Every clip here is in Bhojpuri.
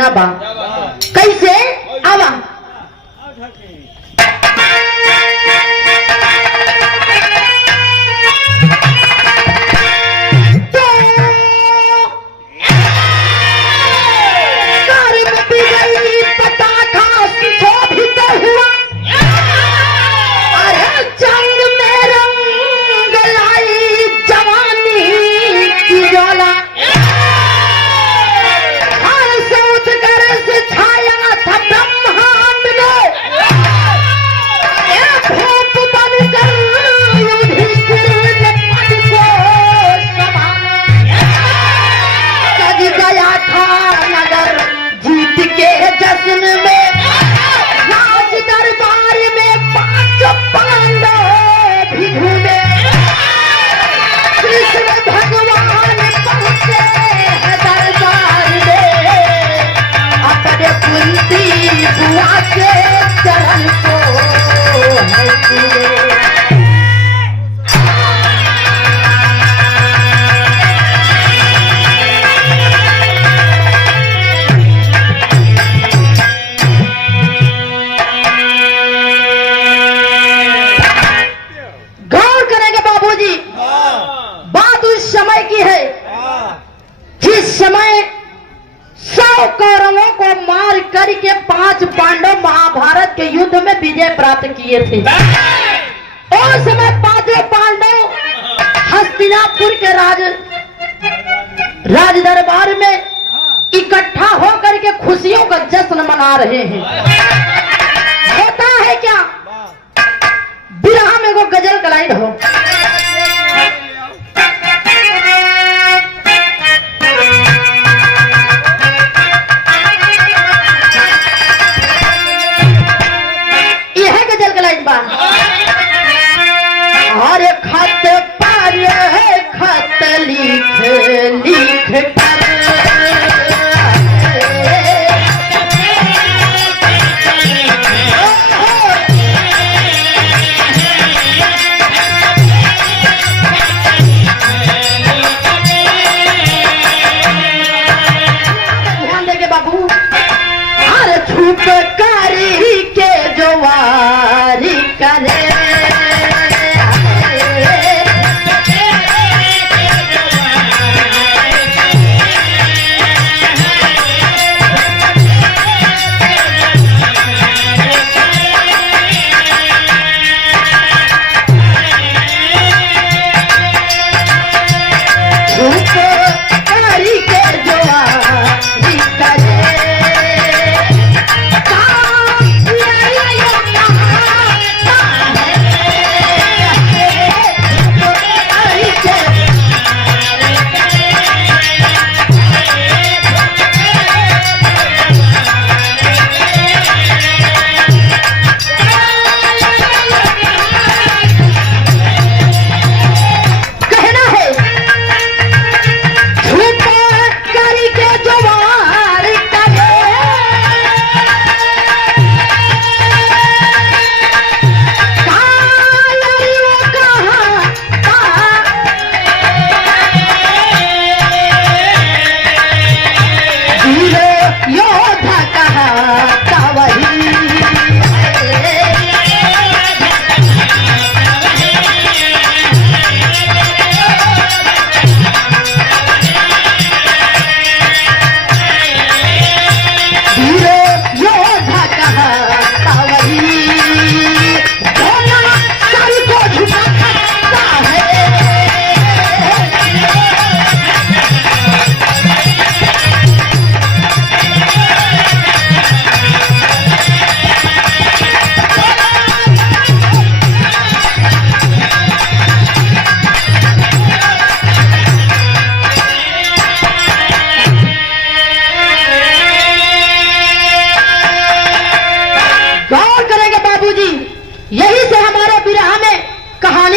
कहना बा कैसे आवा करके 5 पांडव महाभारत के युद्ध में विजय प्राप्त किए थे। उस समय 5 पांडव हस्तिनापुर के राज दरबार में इकट्ठा होकर के खुशियों का जश्न मना रहे हैं। होता है क्या बिरहा में वो गजल गलाई रहो। और खत पर खत लिख लिख कर ध्यान देंगे बाबू। और छुप कर के जो वारी करे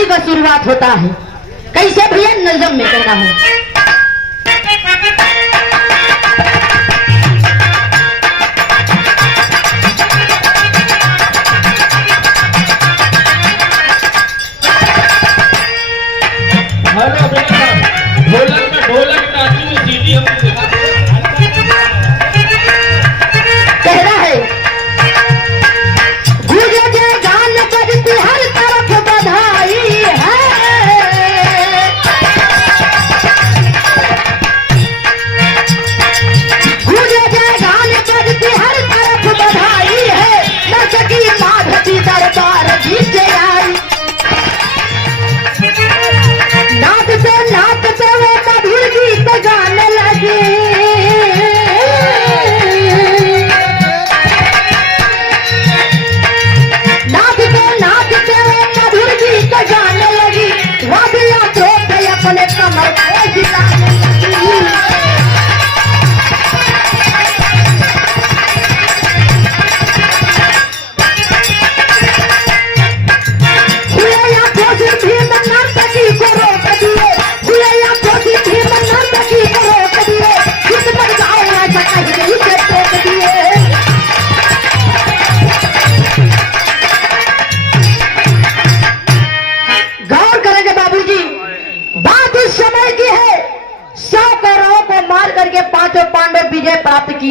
का शुरुआत होता है। कैसे भैया नज़म में कहना है। ढोलक में ढोलक ताकि में सीधी हम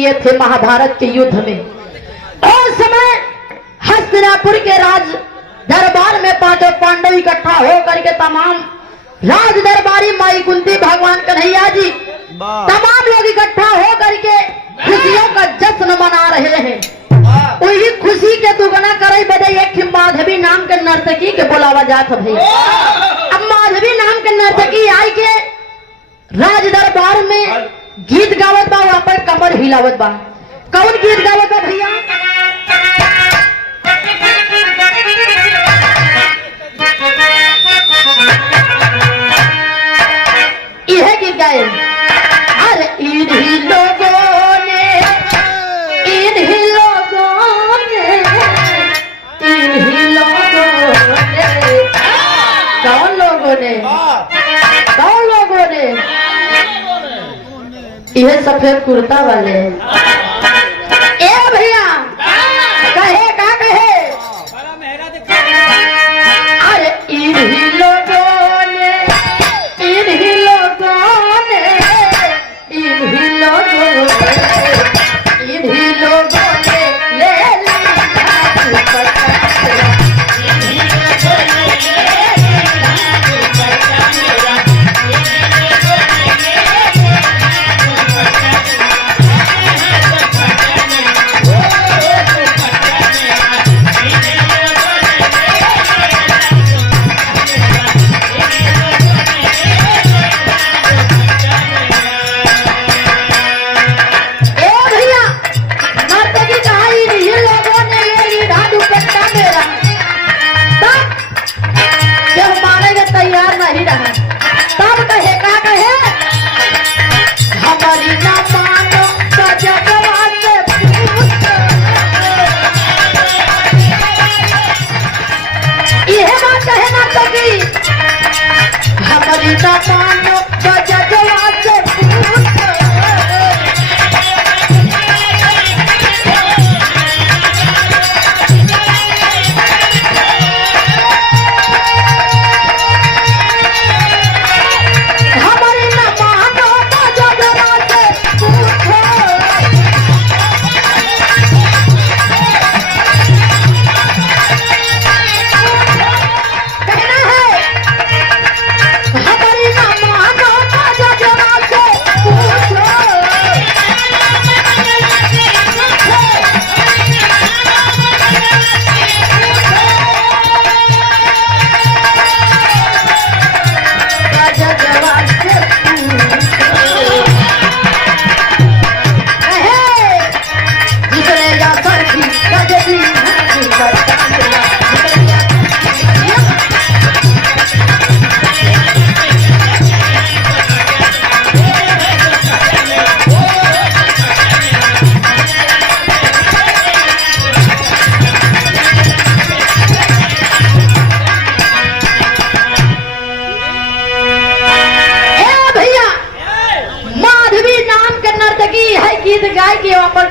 किए थे महाभारत के युद्ध में। उस समय हस्तिनापुर के राज दरबार में पांचों पांडव इकट्ठा हो करके तमाम राज दरबारी माई कुंती, भगवान कन्हैया जी, तमाम लोग इकट्ठा हो करके खुशियों का जश्न मना रहे हैं। वही खुशी के दुगना करे बदे एक माधवी नाम के नर्तकी के बुलावा जात भैया। अब माधवी नाम के नर्तकी आई के राज दरबार में गीत गावत बा, वहां पर कमर हिलावत बा। कौन गीत गावत बा भैया? यह गीत गाए, अरे इन्हीं लोगों ने, इन्हीं लोगों ने, इन्हीं लोगों ने, कौन लोगों ने, कौन लोगों ने? यह सफेद कुर्ता वाले। ए भैया कहे का कहे, अरे इन्हीं लोगों ने, इन्हीं लोगों ने, इन्हीं लोगों ने, इन्हीं लोगों ने ले लिया दुपट्टा मेरा, इन्हीं लोगों ने ले लिया दुपट्टा मेरा, इन्हीं लोगों ने ले लिया दुपट्टा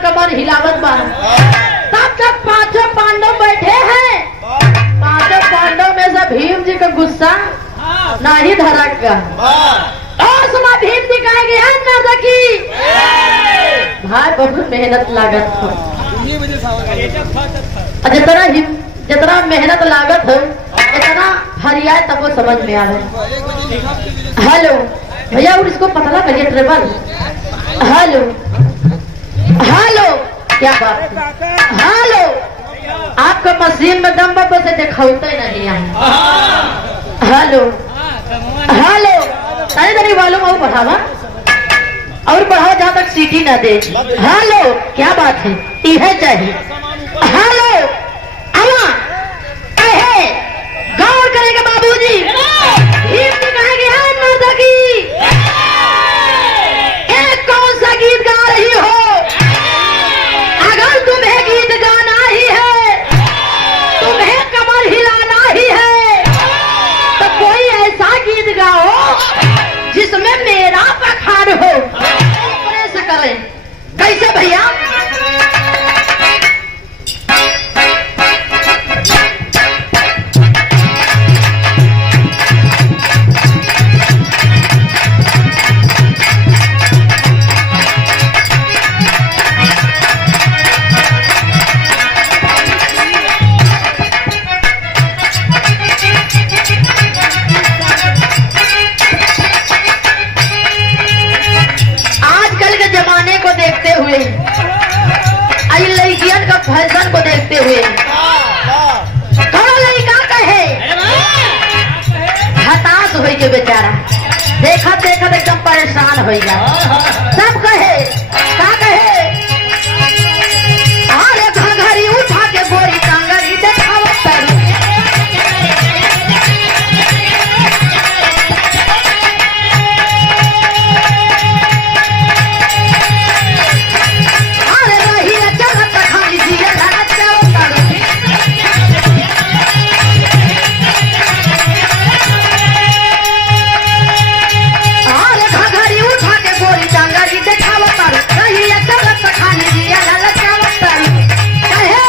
कमर हिलावत बा। तब तक पांचों पांडव बैठे हैं। पांचों पांडव में से भीम जी का गुस्सा नहीं धड़का। और सुना भीम जी कहे गए हैं नर्तकी भाई बहुत मेहनत लागत हो, जितना मेहनत लागत हो इतना हरिया तब वो समझ में आवे। हेलो भैया और इसको पता करिए ट्रेवल। हेलो हेलो क्या बात है? हेलो आपका मशीन में दम बस से दिखाते नहीं है। हेलो हेलो अरे नहीं मालूम और बढ़ावा और बढ़ाओ जहाँ तक सीटी ना दे। हेलो क्या बात है? यह चाहिए। हेलो अमा कहे गौर करेंगे बाबूजी। भीम जी कहेंगे है नर्तकी एक कौन सा गीत गा रही हो? अगर तुम्हें गीत गाना ही है, तुम्हें कमर हिलाना ही है, तो कोई ऐसा गीत गाओ जिसमें मेरा बखान हो। प्रेस करें कैसे भैया? देखते हुए थोड़ा लड़का कहे हताश हो के बेचारा देखा देखा एकदम परेशान हो गया। सब कहे का कहे अरे घंघरी उठा के गोरी टांगरी देखावत तारी। अरे रही चलत खाली जिया लागत जावत तारी। अरे घंघरी उठा के गोरी टांगरी देखावत तारी। रही चलत खाली जिया लागत जावत तारी। कहे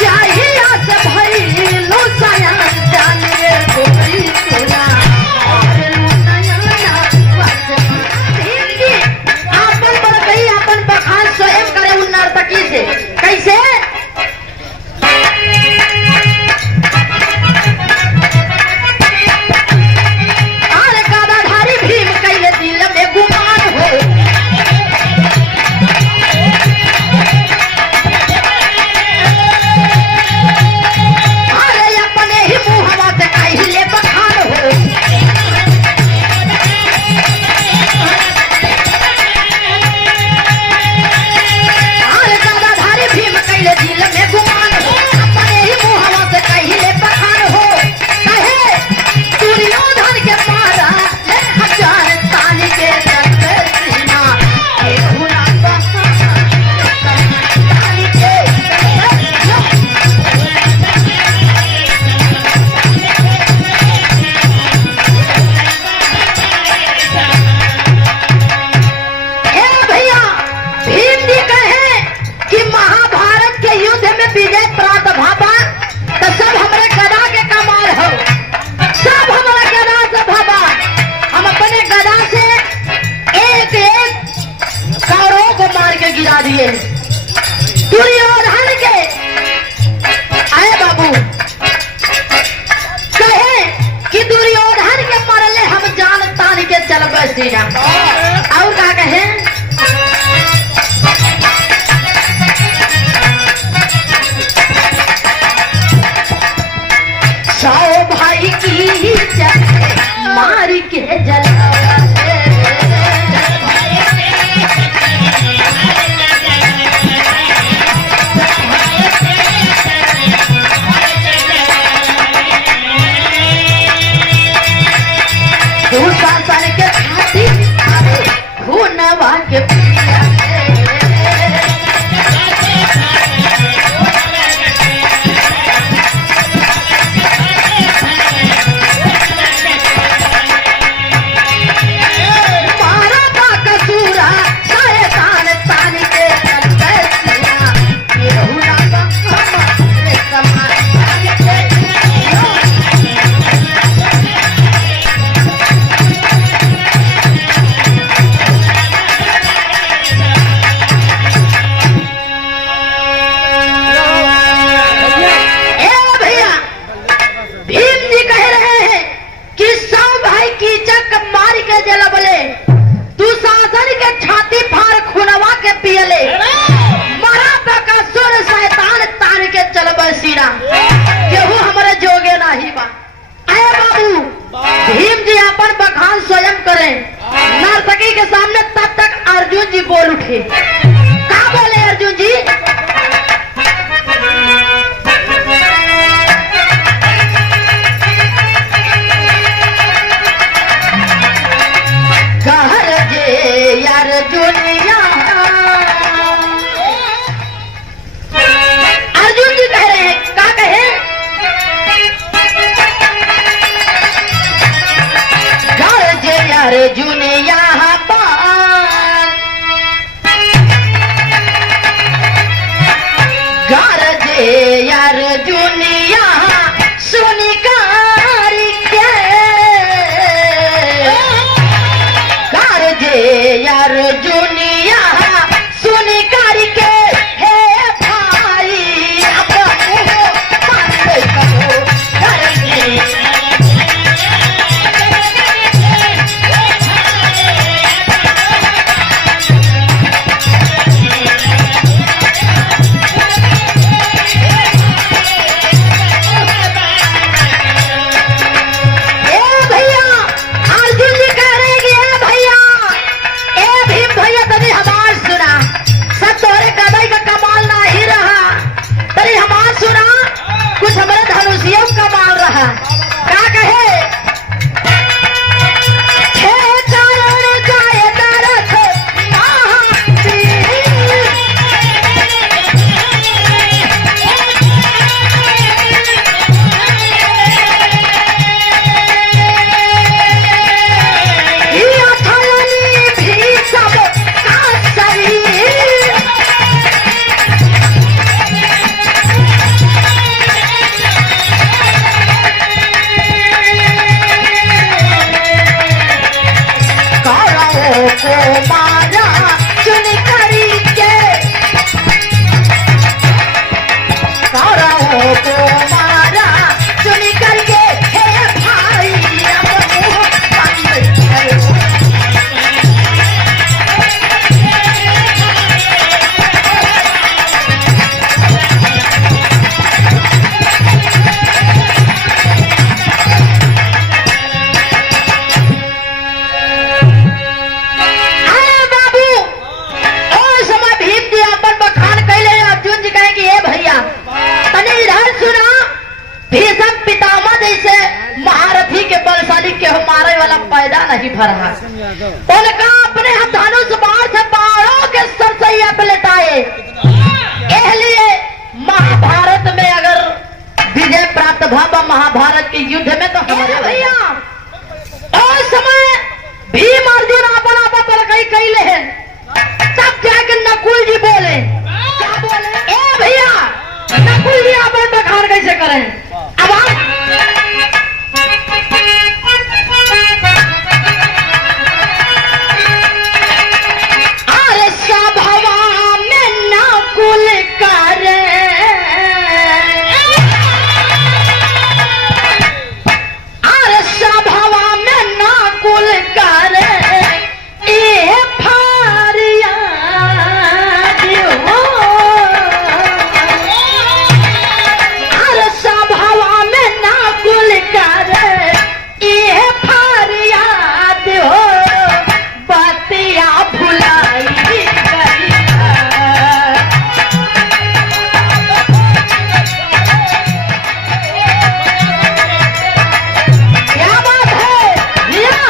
चाहिया से भइलो सयान जानिए गोरी तोरा। अरे नयना बस हिंदी आपन बड़ गई आपन बखान स्वयं करे उन नर्तकी से कैसे अरे गदाधारी भीम कैले दिल में गुमान हो। अरे अपने ही मुहवा से कहिले बखान हो। अरे गदाधारी भीम कैले दिल में गुमान हो। अपने ही मुहवा से कहिले बखान हो। कहे दुर्योधन के मारा ले हजार तान के चक्कर सीना के हुना बहाना तान के ए भैया भीम जी कहे कि महाभारत के युद्ध में विजय प्राप्त भापा तो सब हमारे गदा के कमाल हो। सब हमारा गदा से भापा हम अपने गदा से एक एक कौरवों को मार के गिरा दिए। दुर्योधन के आए बाबू कहे कि दुर्योधन के मरले हम जान तान के चलब सीना। और का कहे सौ भाई की चले मार के जलावा दुशासन के छाती खूनवा के पिया मारा का कसूरा शैतान तान के चलते सिया ये हुना हमारे समान तान के ए भैया भीम जी कह रहे हैं कि सौ भाई कीचक मार के जलबले तू शासन के छाती फाड़ खुनवा के पियले मरा बकासुर शैतान तान के चलब सीना केहू हमारे जोगे नाही बा। आए बाबू भीम जी अपन बखान स्वयं करें नर्तकी के सामने तब तक अर्जुन जी बोल उठे। का बोले अर्जुन जी कहर जे यार दुनिया अर्जुन जी कह रहे हैं का कहे कहर जे यार दुनिया पान कहर जे यार दुनिया सुनी कारी के कर जे यार दुनिया सुनी करके हे भाई अपनो बंद करो कर जे भीषम पितामह जैसे महारथी के बलशाली के मारे वाला पैदा नहीं भरा। उनका अपने धनुष बाण से बाणों के सरसैया पे लेटाए। इसलिए महाभारत में अगर विजय प्राप्त भावा महाभारत के युद्ध में तो हमारे भैया उस समय भीम अर्जुन अपन आपा पर कई ले तब जाके नकुल जी बोले, क्या बोले? ए भैया नकुल जी अपन बखान कैसे करें? अब अरे सभवा में नकुल करे, अरे सभवा में नकुल करे ए फारिया हो। अरे सभवा में नकुल करे ए फारिया हो, बतिया भुलाई गई। क्या बात है भैया?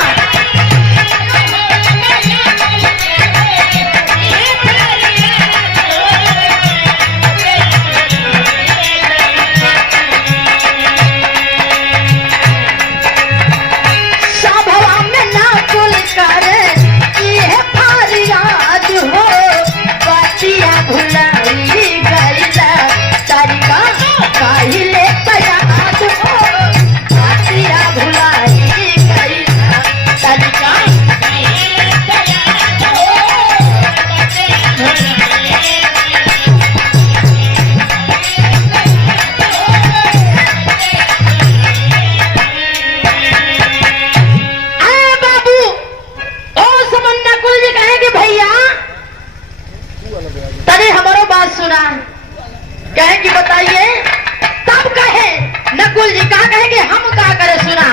सभवा में नकुल करे ये फरियाद हो, बतिया भुलाई गईला तारिका काहिले याद हो, बतिया भुलाई गईला तारिका अरे बाबू ओ समन नकुल जी कहेंगे भैया तने हमारो बात सुना, कहे कि बताइए। तब कहे नकुल जी का कहेंगे हम का करे सुना।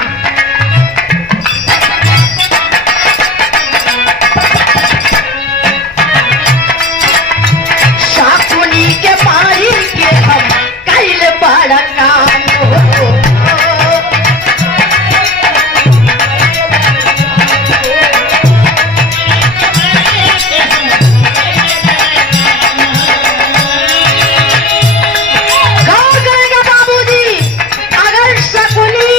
शाकुनी के मारी के हम कैल बड़ा काम हो। गौर करेगा बाबूजी, अगर शकुनी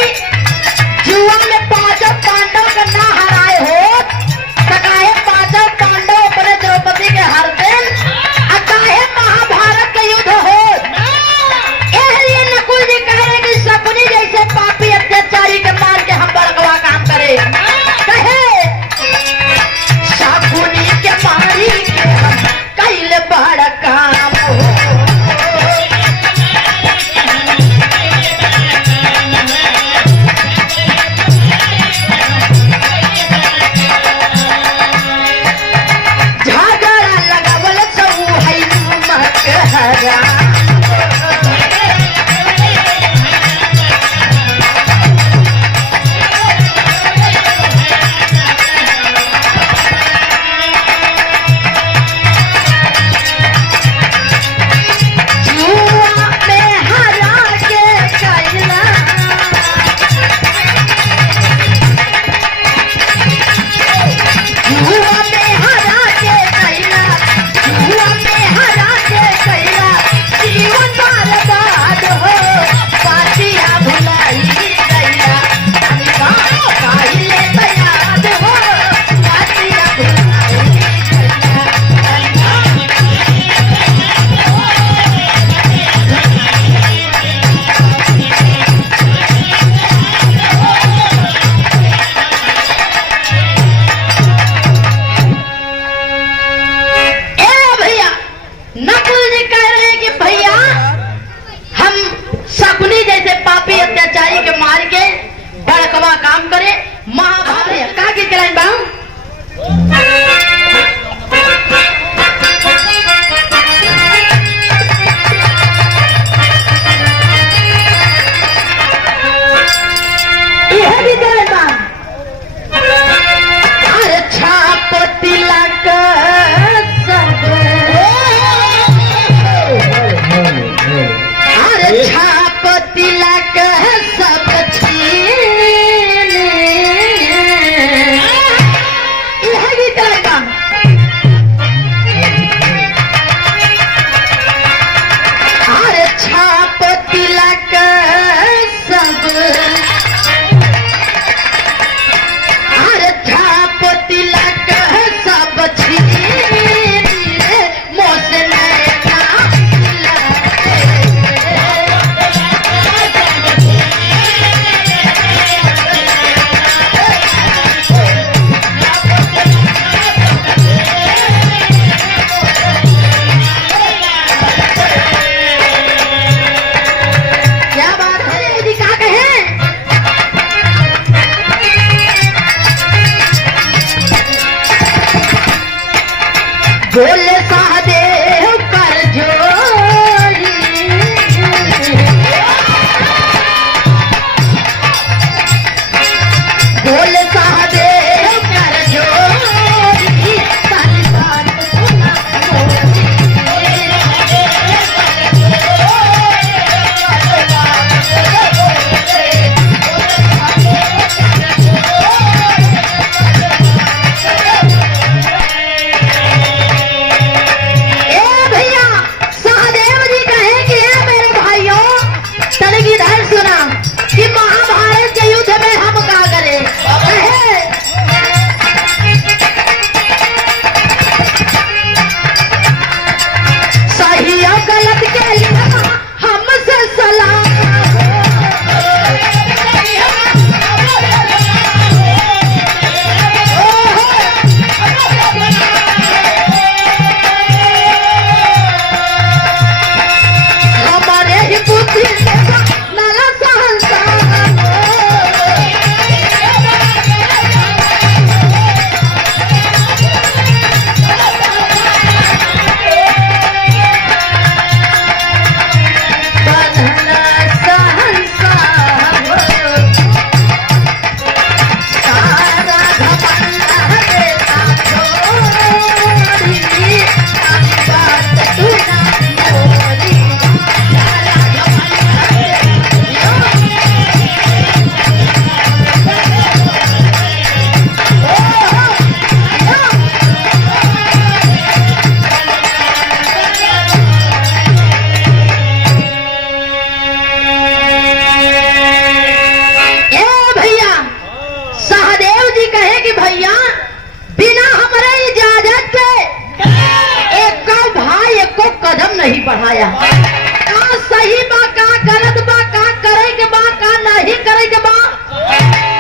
गलत बा, का करे के बा, का नहीं करे के बा,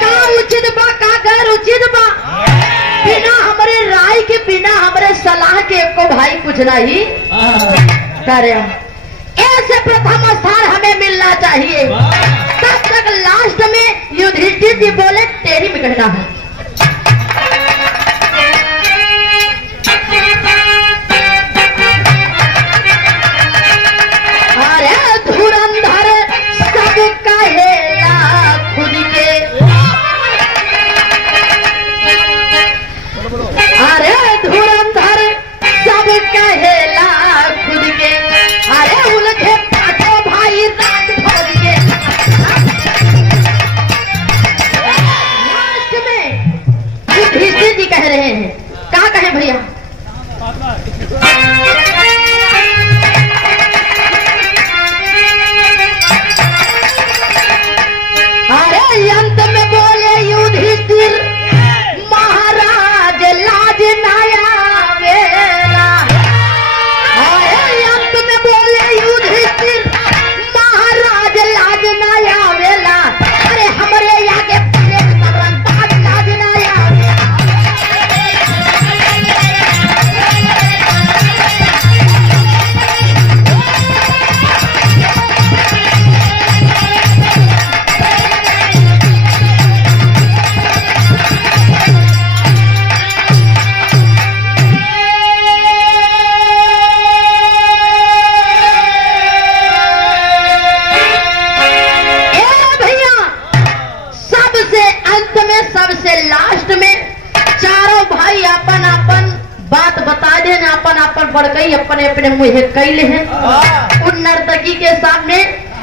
का उचित बा, का गैर उचित बा, बिना हमारे राय के, बिना हमारे सलाह के को भाई कुछ नहीं करे। ऐसे प्रथम स्थान हमें मिलना चाहिए। तब तक लास्ट में युधिष्ठिर जी बोले तेरी में कहना है। अरे धुरंधर सब कहेला खुद के, अरे धुरंधर सब कहेला खुद के, अरे उलझे पाठो भाई रात भर के। लास्ट में युधिष्ठिर जी कह रहे हैं, क्या कहे भैया? अरे अंत में बोले युधिष्ठिर महाराज लाज ना आवेला। अरे अंत में बोले युधिष्ठिर महाराज लाज ना आवेला। अरे हमरे आगे पड़े सबरंताज लाज ना आवेला। सबसे लास्ट में चारों भाई अपन अपन बात बता देना, अपन अपन बड़कई अपने अपने मुँह कैले हैं उन नर्तकी के सामने।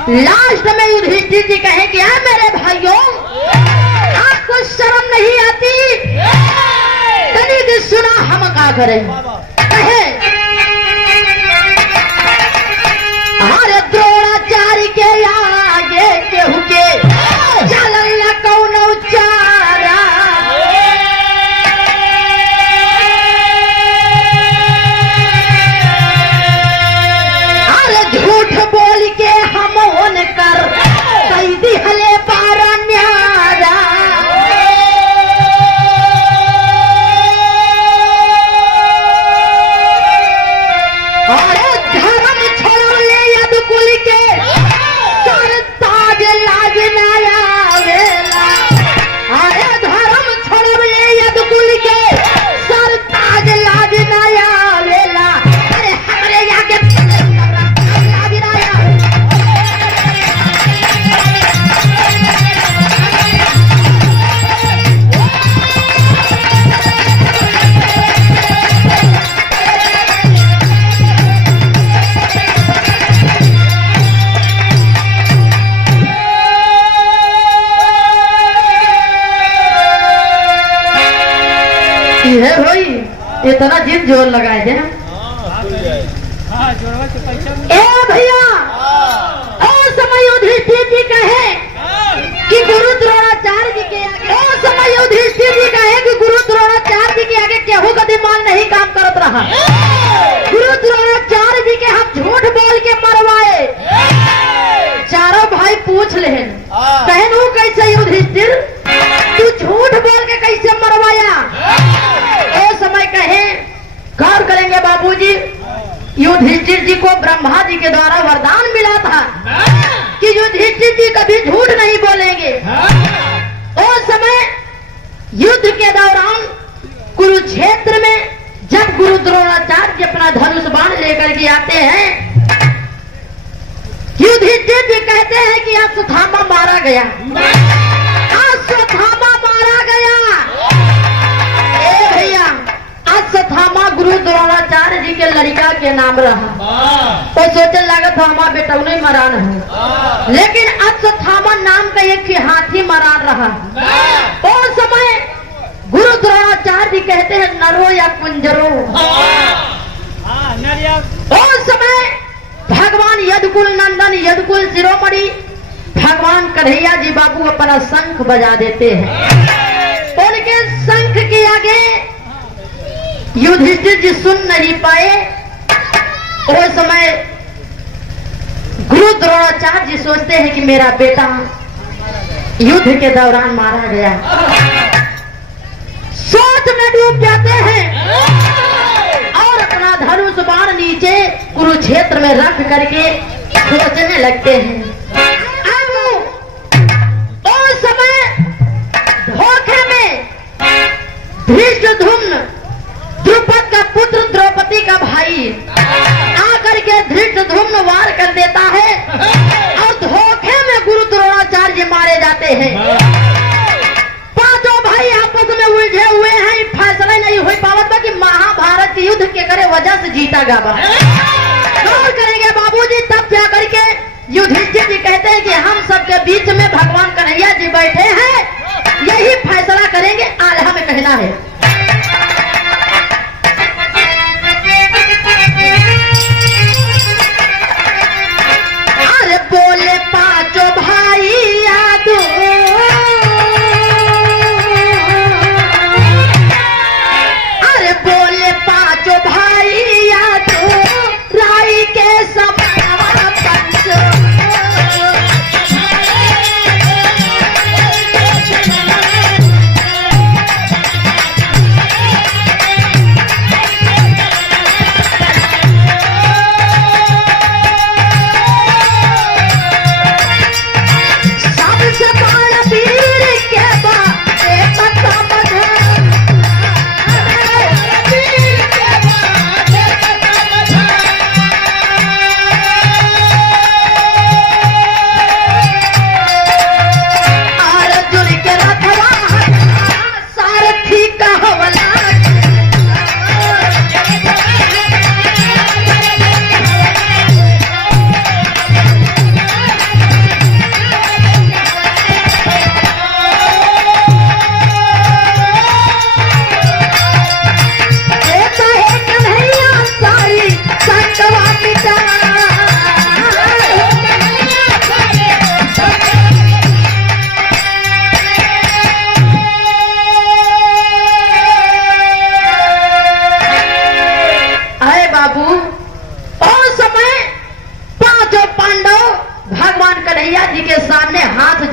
लास्ट में युधिष्ठिर जी कहे कि मेरे भाइयों आपको शर्म नहीं आती? तनिक सुना हम का करें। कहे अरे द्रोणाचार्य के आगे केहू के चलल न कौनो चारा। अरे झूठ बोल के हम होन कर कई दिहले पारा न्यारा। अरे धर्म छोड़ ले यदुकुल के सर ताज लाज ना आवेला। अरे धर्म छोड़ ले यदुकुल के सर ताज लाज ना आवेला। अरे हमरे आगे लाज ना आवेला। ये होई इतना जिद जोर लगाए थे ना। ए भैया और समय युधिष्ठिर जी कहे कि गुरु द्रोणाचार्य जी के आगे, और समय युधिष्ठिर जी कहे कि गुरु द्रोणाचार्य जी के आगे केहू का दिमाग नहीं काम करत रहा। गुरु द्रोणाचार्य जी के हम झूठ बोल के मरवाए। चारों भाई पूछ ले कहन वो कैसे युधिष्ठिर तू झूठ बोल के कैसे मरवाया? ओ समय कहे गौर करेंगे बाबूजी, युधिष्ठिर जी को ब्रह्मा जी के द्वारा वरदान मिला था कि युधिष्ठिर जी कभी झूठ नहीं बोलेंगे। उस समय युद्ध के दौरान कुरुक्षेत्र में जब गुरु द्रोणाचार्य जी अपना धनुष बाण लेकर के आते हैं, युधिष्ठिर जी कहते हैं कि अश्वत्थामा मारा गया, अश्वत्थामा मारा गया। ए भैया अश्वत्थामा गुरु द्रोणाचार्य जी के लड़का के नाम रहा। तो सोचने लगा था हमारा बेटा उन्हें मरान है, लेकिन अश्वत्थामा नाम का एक हाथी मरान रहा। उस समय गुरु द्रोणाचार्य जी कहते हैं नरो या कुंजरो। उस समय भगवान यदुकुल नंदन यदुकुल शिरोमणि भगवान कन्हैया जी बाबू अपना शंख बजा देते हैं। उनके शंख के आगे युधिष्ठिर जी सुन नहीं पाए। उस समय गुरु द्रोणाचार्य जी सोचते हैं कि मेरा बेटा युद्ध के दौरान मारा गया, सोच में डूब जाते हैं और अपना धनुष बाण नीचे कुरुक्षेत्र में रख करके सोचने लगते हैं। अब उस समय धोखे में धृष्टद्युम्न द्रुपद का पुत्र द्रौपदी का भाई आकर के धृष्टद्युम्न वार कर देता है और धोखे में गुरु द्रोणाचार्य मारे जाते हैं। पांचों भाई आपस में उलझे हुए हैं, फैसला नहीं हो पावत कि महाभारत के युद्ध के करे वजह से जीता गावा कौन करेंगे बाबूजी। तब क्या करके युधिष्ठिर जी कहते हैं कि हम सबके बीच में भगवान कन्हैया जी बैठे हैं, यही फैसला करेंगे, आज हमें कहना है। अरे बोले पांचों भाई यादो, अरे बोले पांचों भाई यादो, राई के समावा पंच।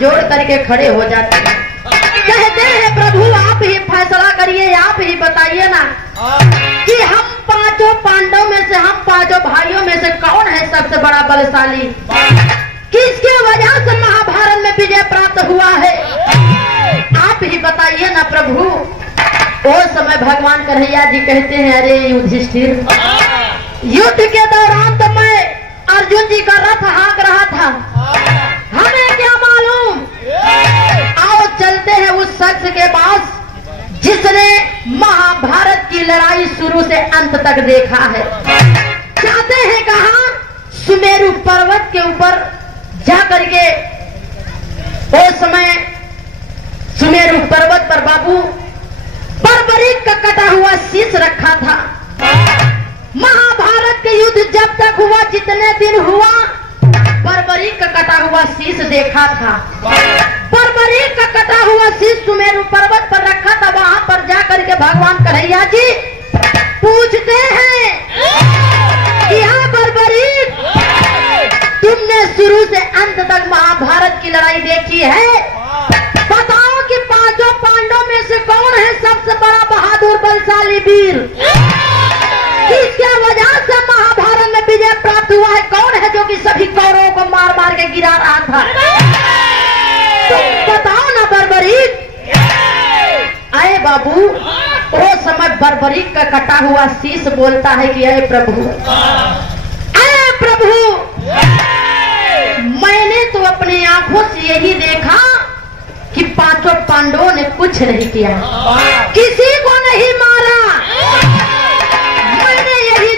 जोड़ करके खड़े हो जाते हैं, कहते हैं प्रभु आप ही फैसला करिए, आप ही बताइए ना कि हम पांचों पांडवों में से, हम पांचों भाइयों में से कौन है सबसे बड़ा बलशाली, किसके वजह से महाभारत में विजय प्राप्त हुआ है, आप ही बताइए ना प्रभु। उस समय भगवान कन्हैया जी कहते हैं अरे युधिष्ठिर, युद्ध के दौरान तो मैं अर्जुन जी का रथ हाँक रहा था, हमें क्या मालूम, आओ चलते हैं उस शख्स के पास जिसने महाभारत की लड़ाई शुरू से अंत तक देखा है। चाहते हैं कहा सुमेरु पर्वत के ऊपर जाकर के, उस समय सुमेरु पर्वत पर बाबू बर्बरीक का कटा हुआ शीश रखा था। महाभारत के युद्ध जब तक हुआ, जितने दिन हुआ, बर्बरीक का कटा हुआ शीश देखा था। बर्बरीक का कटा हुआ शीश सुमेरु पर्वत पर रखा था। वहां पर जाकर के भगवान कन्हैया जी पूछते हैं कि हाँ बर्बरीक, तुमने शुरू से अंत तक महाभारत की लड़ाई देखी है, बताओ कि पांचों पांडवों में से कौन है सबसे बड़ा बहादुर बलशाली वीर, किसके वजह से महाभारत में विजय प्राप्त हुआ है, कौन है जो कि सभी कौरवों को मार मार के गिरा रहा था, तुम बताओ ना बर्बरीक। आए बाबू, वो समय बर्बरीक का कटा हुआ शीश बोलता है कि अरे प्रभु, अरे प्रभु, मैंने तो अपनी आंखों से यही देखा कि पांचों पांडवों ने कुछ नहीं किया, किसी को नहीं मारा,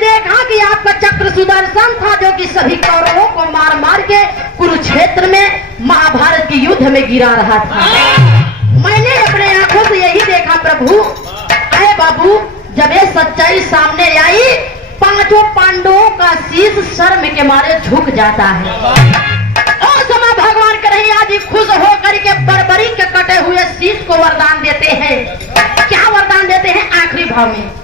देखा कि आपका चक्र सुदर्शन था जो कि सभी कौरवों को मार मार के कुरुक्षेत्र में महाभारत के युद्ध में गिरा रहा था। मैंने अपने आंखों से यही देखा प्रभु। अरे बाबू, जब ये सच्चाई सामने आई, पांचों पांडवों का शीश शर्म के मारे झुक जाता है। उस समय भगवान कन्हैया जी खुश होकर के बर्बरीक के कटे हुए शीश को वरदान देते हैं। क्या वरदान देते हैं? आखिरी भाव में,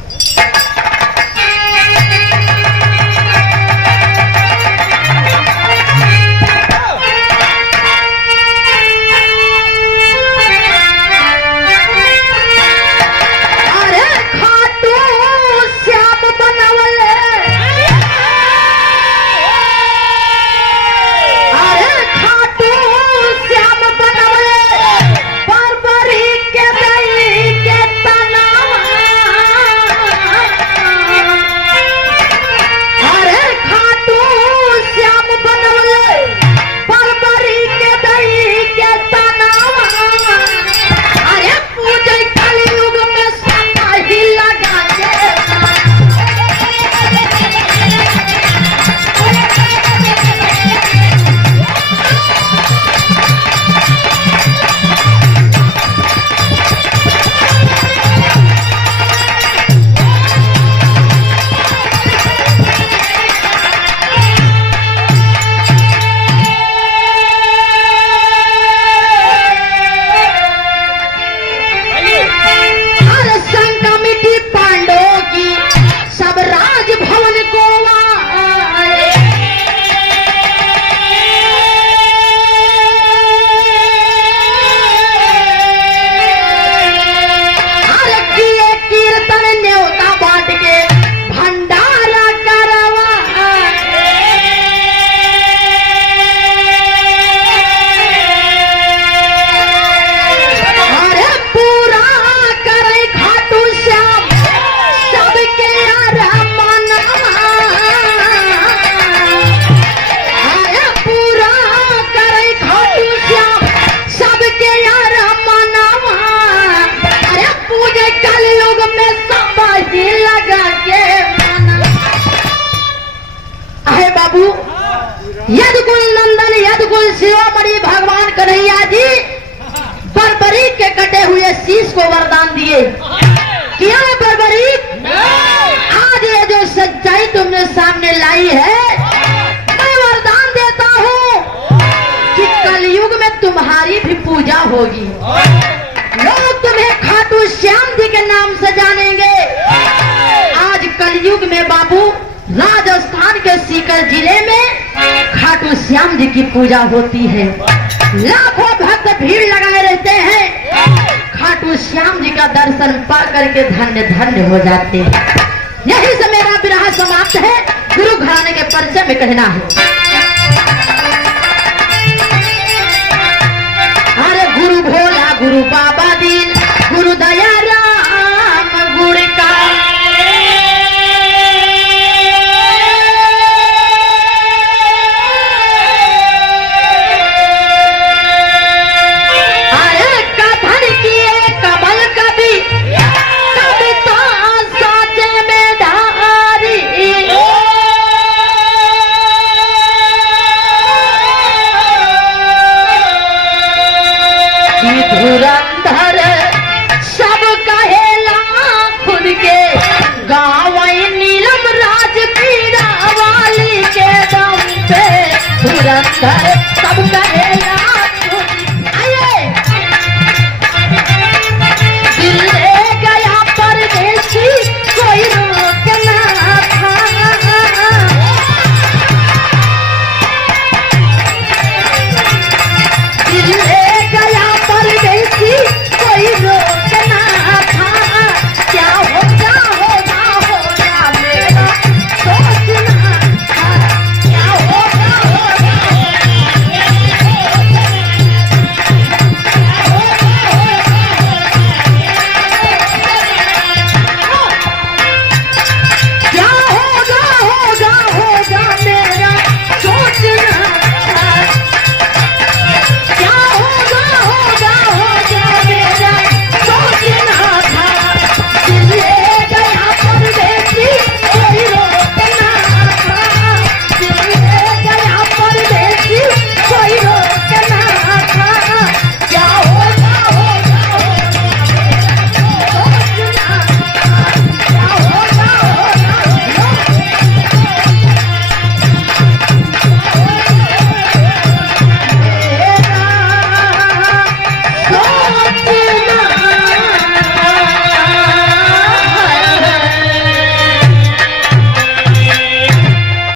बापू यदकुल नंदन यदकुल शिरोमणि भगवान कन्हैया जी बर्बरी के कटे हुए शीश को वरदान दिए। क्या बर्बरी, आज ये जो सच्चाई तुमने सामने लाई है, मैं वरदान देता हूँ कि कलयुग में तुम्हारी भी पूजा होगी। लोग तुम्हें खाटू श्याम जी के नाम से जानेंगे। आज कलयुग में बाबू राजस्थान के सीकर जिले में खाटू श्याम जी की पूजा होती है। लाखों भक्त भीड़ लगाए रहते हैं। खाटू श्याम जी का दर्शन पा करके धन्य धन्य हो जाते हैं। यही से मेरा विरह समाप्त है। गुरु घराने के परिचय में कहना है, अरे गुरु भोला गुरु बाबा दीन गुरु दया राम गुण का, धुरंधर सब कहेला खुद के गाँव नीलम राज पीड़ा वाली के दम पे धुरंधर